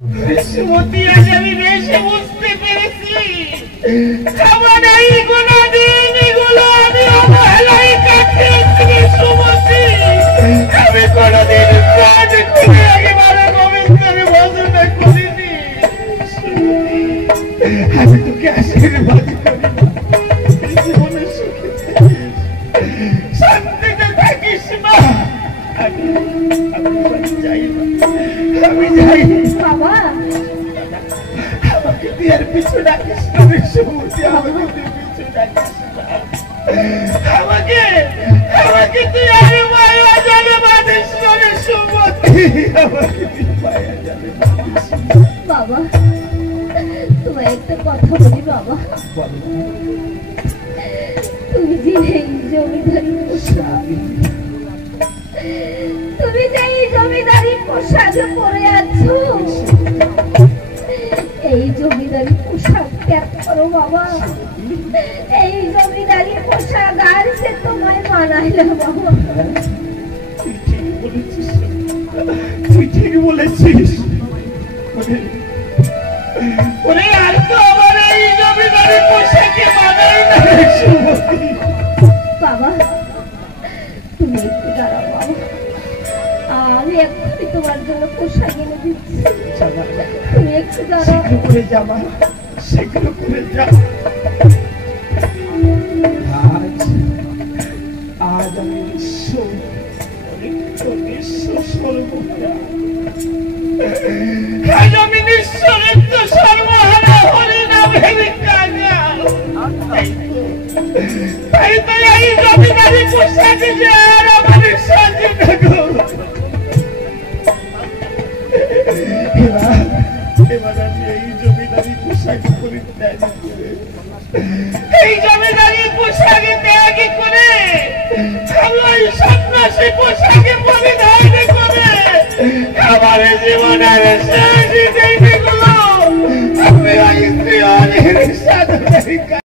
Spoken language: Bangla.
সুমতি আজ আমি বেশি বুঝতে পেরেছি আমার এই গুণাদিন এগুলো আমি অবহেলায় কাটিয়েছি সুমতি। আমি কোনদিন কাজ করে একেবারে গোবিন্দের ভজনটা করিনি। আমি তোকে আশীর্বাদ করি জীবনে সুখে শান্তিতে থাকিস মা। আমি যাই আমি যাই বাবা। আমাকে বিয়ের পিছু ডাকিস না সুমতি, আমাকে পিছু ডাকিস না। আমাকে আমাকে তুই আর মায়া জানে বাদিস না সুমতি, আমাকে তুই মায়া জানে বাদিস না। বাবা তোমায় একটা কথা বলি বাবা, তুমি যে এই জমিদারি পোশাক, তুমি যে এই জমিদারি পোশাক পরে আছো, এই জমিদারি পোশাক ত্যাগ করো বাবা। এই জমিদারি পোশাক আর সে তোমায় মানায় না বাবা। তুই ঠিক বলেছিস। ওরে আর তো আমার এই জমিদারি পোশাকে মানায় না সুমতি। বাবা তুমি একটু দাঁড়াও বাবা, আমি এক্ষুনি তোমার জন্য পোশাক এনে দিচ্ছি। তুমি একটু দাঁড়াও। শীঘ্র করে যাবা, শীঘ্র করে যা। আজ আমি আজ আমি নিঃস্বরিত সর্বহারা হরিনামের কাঙাল। তাই তো এই জমিদারি পোশাকে যে আর আমার সাজি না গো। এবার আমি এই জমিদারি পোশাকে পরিত্যাগ করে, এই জমিদারি পোশাকে ত্যাগ করে আমি ওই সন্ন্যাসী পোশাকে পরিধান করে আমার জীবনের শেষ দিনগুলো আমি ওই শ্রী হরির সাধনের